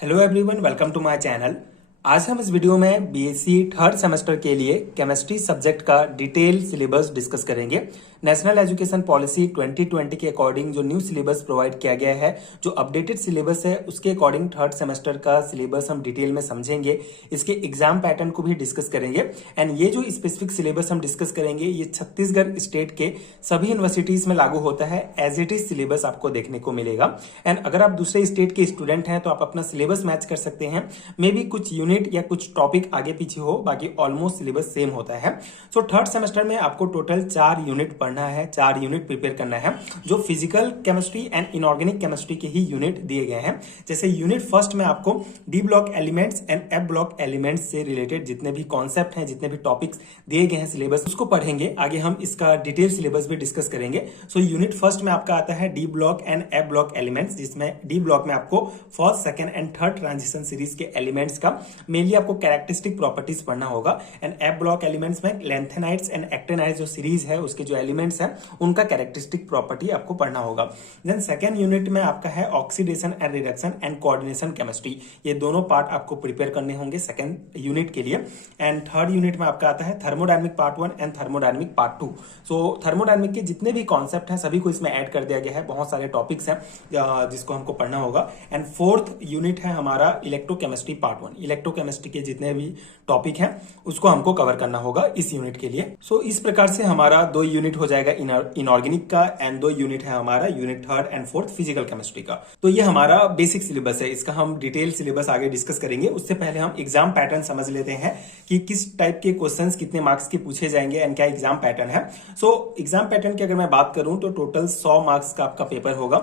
Hello everyone, welcome to my channel. आज हम इस वीडियो में बीएससी थर्ड सेमेस्टर के लिए केमिस्ट्री सब्जेक्ट का डिटेल सिलेबस डिस्कस करेंगे। नेशनल एजुकेशन पॉलिसी 2020 के अकॉर्डिंग जो न्यू सिलेबस प्रोवाइड किया गया है, जो अपडेटेड सिलेबस है, उसके अकॉर्डिंग थर्ड सेमेस्टर का सिलेबस हम डिटेल में समझेंगे। इसके एग्जाम पैटर्न को भी डिस्कस करेंगे। एंड ये जो स्पेसिफिक सिलेबस हम डिस्कस करेंगे, ये छत्तीसगढ़ स्टेट के सभी यूनिवर्सिटीज में लागू होता है। एज इट इज सिलेबस आपको देखने को मिलेगा। एंड अगर आप दूसरे स्टेट के स्टूडेंट हैं तो आप अपना सिलेबस मैच कर सकते हैं। मे बी कुछ यूनिट या कुछ टॉपिक आगे पीछे हो, बाकी ऑलमोस्ट सिलेबस सेम होता है। सो थर्ड सेमेस्टर में आपको टोटल 4 यूनिट पढ़ना है, 4 यूनिट प्रिपेयर करना है, जो physical chemistry and inorganic chemistry के ही यूनिट दिए गए हैं। जैसे यूनिट फर्स्ट में आपको D block elements and F block elements से रिलेटेड जितने भी कॉन्सेप्ट हैं, जितने भी टॉपिक्स दिए गए हैं सिलेबस, उसको पढ़ेंगे। आगे हम इसका डिटेल सिलेबस भी डिस्कस करेंगे। सो यूनिट फर्स्ट में आपका आता है D block and F block elements, जिसमें डी ब्लॉक में आपको first, second and third transition series के एलिमेंट्स का मेनली आपको कैरेक्टरिस्टिक प्रॉपर्टीज पढ़ना होगा। एंड एफ ब्लॉक एलिमेंट्स में लेंथेनाइट्स एंड एक्टेनाइट्स जो सीरीज है, उसके जो एलिमेंट्स हैं, उनका कैरेक्टरिस्टिक प्रॉपर्टी आपको पढ़ना होगा। देन सेकंड यूनिट में आपका है oxidation and reduction and coordination chemistry. ये दोनों पार्ट आपको प्रिपेयर करने होंगे सेकंड यूनिट के लिए। एंड थर्ड यूनिट में आपका आता है thermodynamic part 1 and thermodynamic part 2। So thermodynamic के जितने भी कॉन्सेप्ट हैं, सभी को इसमें ऐड कर दिया गया है। बहुत सारे टॉपिक्स हैं जिसको हमको पढ़ना होगा। एंड फोर्थ यूनिट है हमारा इलेक्ट्रोकेमिस्ट्री पार्ट 1। इलेक्ट्रोकेमिस्ट्री के जितने भी टॉपिक हैं, उसको हमको कवर करना होगा इस यूनिट के लिए। सो इस प्रकार से हमारा 2 यूनिट हो जाएगा इनऑर्गेनिक का, एंड 2 यूनिट है हमारा unit third and fourth physical chemistry का। तो ये हमारा बेसिक सिलेबस है। इसका हम डिटेल सिलेबस आगे डिस्कस करेंगे। उससे पहले हम एग्जाम पैटर्न समझ लेते हैं कि किस टाइप के क्वेश्चंस कितने मार्क्स के पूछे जाएंगे एंड क्या एग्जाम पैटर्न है। सो एग्जाम पैटर्न की अगर मैं बात करूं तो टोटल 100 मार्क्स का आपका पेपर होगा,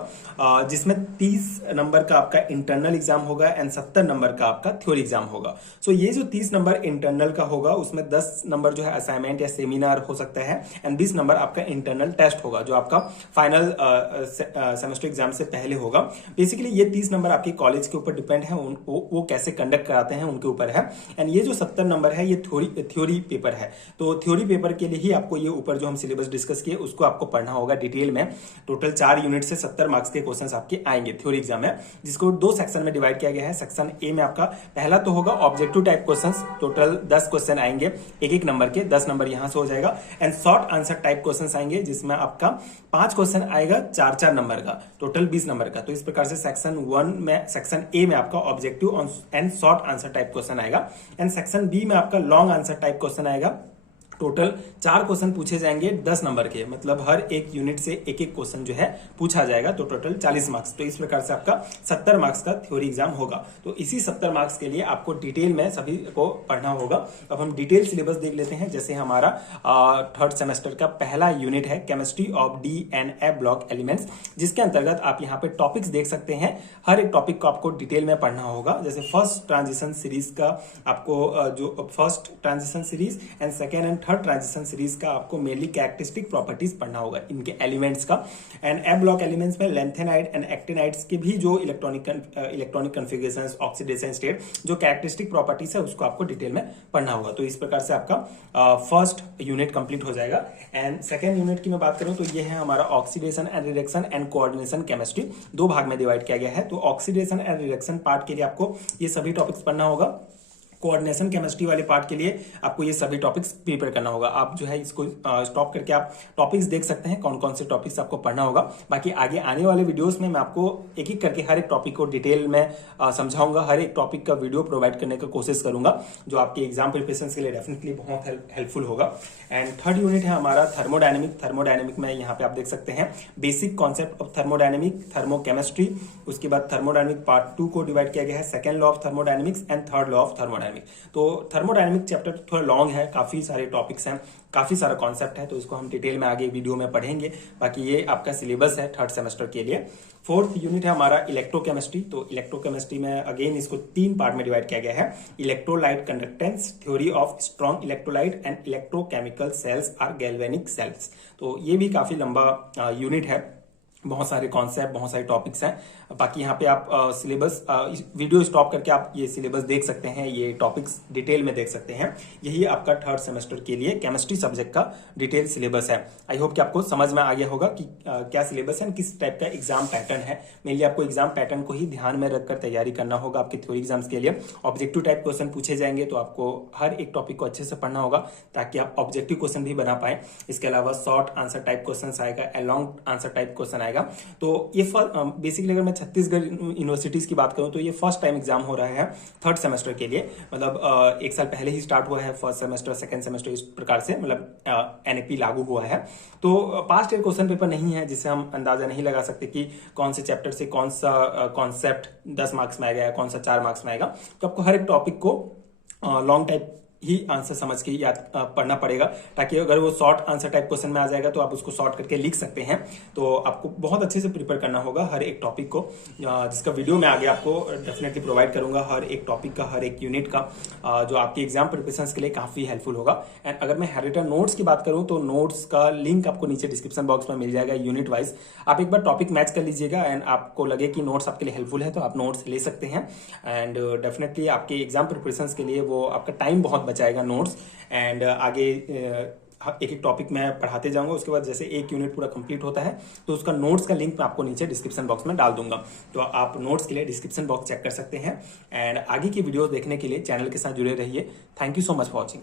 जिसमें 30 नंबर का आपका इंटरनल एग्जाम होगा एंड 70 नंबर का आपका थ्योरी एग्जाम होगा। सो ये जो 30 नंबर इंटरनल का होगा, उसमें 10 नंबर जो है असाइनमेंट या सेमिनार हो सकता है, एंड 20 नंबर आपका इंटरनल टेस्ट होगा, जो आपका फाइनल सेमेस्टर एग्जाम से पहले होगा। बेसिकली ये 30 नंबर आपके कॉलेज के ऊपर डिपेंड है, वो कैसे कंडक्ट कराते हैं उनके ऊपर है। एंड ये जो 70 नंबर है, ये थ्योरी पेपर है। तो थ्योरी पेपर के लिए ही आपको ये ऊपर जो हम सिलेबस डिस्कस किए, उसको आपको पढ़ना होगा डिटेल में। टोटल 4 यूनिट से 70 मार्क्स के क्वेश्चंस आपके आएंगे थ्योरी एग्जाम में, जिसको 2 सेक्शन में डिवाइड किया गया है। सेक्शन ए में आपका पहला तो होगा objective type questions, total 10 question आएंगे, एक नंबर के 10 नंबर यहां से हो जाएगा। And short answer type questions आएंगे, जिसमें आपका 5 क्वेश्चन आएगा 4-4 नंबर का, टोटल 20 नंबर का। तो इस प्रकार से सेक्शन ए में आपका objective and short answer type question आएगा। एंड सेक्शन बी में आपका लॉन्ग आंसर टाइप क्वेश्चन आएगा। टोटल 4 क्वेश्चन पूछे जाएंगे 10 नंबर के, मतलब हर एक यूनिट से एक क्वेश्चन जो है पूछा जाएगा। तो टोटल 40 मार्क्स। तो इस प्रकार से आपका 70 मार्क्स का थ्योरी एग्जाम होगा। तो इसी 70 मार्क्स के लिए आपको डिटेल में सभी को पढ़ना होगा। अब हम डिटेल सिलेबस देख लेते हैं। जैसे हमारा थर्ड सेमेस्टर का पहला यूनिट है chemistry of D and F block elements, जिसके अंतर्गत आप यहाँ पे टॉपिक्स देख सकते हैं। हर एक टॉपिक को आपको डिटेल में पढ़ना होगा। जैसे फर्स्ट ट्रांजिशन सीरीज का आपको जो first transition series and second and third transition series का आपको मेनली कैरेक्टरिस्टिक प्रॉपर्टीज पढ़ना होगा इनके एलिमेंट्स का। एंड एफ ब्लॉक एलिमेंट्स में लेंथेनाइट एंड एक्टिनाइट्स के भी जो इलेक्ट्रॉनिक कॉन्फ़िगरेशंस, ऑक्सीडेशन स्टेट, जो कैरेक्टरिस्टिक प्रॉपर्टीज है, उसको आपको डिटेल में पढ़ना होगा। तो इस प्रकार से आपका फर्स्ट यूनिट कंप्लीट हो जाएगा। एंड सेकेंड यूनिट की मैं बात करूं तो ये है हमारा oxidation and reduction and coordination chemistry. 2 भाग में डिवाइड किया गया है। तो ऑक्सीडेशन एंड रिडक्शन पार्ट के लिए आपको ये सभी टॉपिक्स पढ़ना होगा। कोऑर्डिनेशन केमिस्ट्री वाले पार्ट के लिए आपको ये सभी टॉपिक्स प्रिपेयर करना होगा। आप जो है इसको स्टॉप करके आप टॉपिक्स देख सकते हैं, कौन कौन से टॉपिक्स आपको पढ़ना होगा। बाकी आगे आने वाले वीडियोस में मैं आपको एक एक करके हर एक टॉपिक को डिटेल में समझाऊंगा। हर एक टॉपिक का वीडियो प्रोवाइड करने की कोशिश करूंगा, जो आपके एग्जाम प्रिपरेशन के लिए डेफिनेटली बहुत हेल्पफुल होगा। एंड थर्ड यूनिट है हमारा थर्मोडायनेमिक। थर्मोडायनेमिक में यहाँ पे आप देख सकते हैं basic concept of thermodynamic, thermochemistry. उसके बाद थर्मोडायनेमिक पार्ट 2 को डिवाइड किया गया है, second law of thermodynamics and third law of thermodynamics. तो थर्मोडायनेमिक चैप्टर थोड़ा लॉन्ग है, काफी सारे टॉपिक्स हैं, काफी सारा कॉन्सेप्ट है, तो इसको हम डिटेल में आगे वीडियो में पढ़ेंगे। बाकी ये आपका सिलेबस है थर्ड सेमेस्टर के लिए। फोर्थ यूनिट है हमारा इलेक्ट्रोकेमिस्ट्री। तो इलेक्ट्रोकेमिस्ट्री में अगेन इसको 3 पार्ट में डिवाइड किया गया है। Electrolyte conductance, theory of strong electrolyte and electrochemical cells or galvanic cells. तो ये भी काफी लंबा यूनिट है। बहुत सारे कॉन्सेप्ट, बहुत सारे टॉपिक्स हैं। बाकी यहाँ पे आप सिलेबस वीडियो स्टॉप करके आप ये सिलेबस देख सकते हैं, ये टॉपिक्स डिटेल में देख सकते हैं। यही आपका थर्ड सेमेस्टर के लिए केमिस्ट्री सब्जेक्ट का डिटेल सिलेबस है। आई होप कि आपको समझ में आ गया होगा कि क्या सिलेबस है, किस टाइप का एग्जाम पैटर्न है। मेनली आपको एग्जाम पैटर्न को ही ध्यान में रखकर तैयारी करना होगा आपके थ्योरी एग्जाम्स के लिए। ऑब्जेक्टिव टाइप क्वेश्चन पूछे जाएंगे तो आपको हर एक टॉपिक को अच्छे से पढ़ना होगा ताकि आप ऑब्जेक्टिव क्वेश्चन भी बना पाए। इसके अलावा शॉर्ट आंसर टाइप क्वेश्चन आएगा, लॉन्ग आंसर टाइप क्वेश्चन आएगा। तो ये बेसिकली अगर मैं छत्तीसगढ़ यूनिवर्सिटीज की बात करूं तो ये फर्स्ट टाइम एग्जाम हो रहा है थर्ड सेमेस्टर के लिए। मतलब एक साल पहले ही स्टार्ट हुआ है फर्स्ट सेमेस्टर, सेकंड सेमेस्टर, इस प्रकार से मतलब एनईपी लागू हुआ है। तो पास्ट ईयर क्वेश्चन पेपर नहीं है जिससे हम अंदाजा नहीं लगा सकते कि कौन से चैप्टर से कौन सा कॉन्सेप्ट 10 मार्क्स में आएगा या कौन सा 4 मार्क्स में आएगा। तो आपको हर एक टॉपिक को लॉन्ग टाइप ही आंसर समझ के याद पढ़ना पड़ेगा, ताकि अगर वो शॉर्ट आंसर टाइप क्वेश्चन में आ जाएगा तो आप उसको शॉर्ट करके लिख सकते हैं। तो आपको बहुत अच्छे से प्रिपेयर करना होगा हर एक टॉपिक को, जिसका वीडियो मैं आगे आपको डेफिनेटली प्रोवाइड करूंगा, हर एक टॉपिक का, हर एक यूनिट का, जो आपकी एग्जाम प्रिपरेशन के लिए काफी हेल्पफुल होगा। एंड अगर मैं रिटन नोट्स की बात करूं तो नोट्स का लिंक आपको नीचे डिस्क्रिप्शन बॉक्स में मिल जाएगा यूनिट वाइज। आप एक बार टॉपिक मैच कर लीजिएगा एंड आपको लगे कि नोट्स आपके लिए हेल्पफुल है तो आप नोट्स ले सकते हैं। एंड डेफिनेटली आपके एग्जाम प्रिपरेशन के लिए वो आपका टाइम बहुत बचाएगा नोट्स। एंड आगे एक एक टॉपिक मैं पढ़ाते जाऊंगा, उसके बाद जैसे एक यूनिट पूरा कंप्लीट होता है तो उसका नोट्स का लिंक मैं आपको नीचे डिस्क्रिप्शन बॉक्स में डाल दूंगा। तो आप नोट्स के लिए डिस्क्रिप्शन बॉक्स चेक कर सकते हैं। एंड आगे की वीडियो देखने के लिए चैनल के साथ जुड़े रहिए। Thank you so much for watching.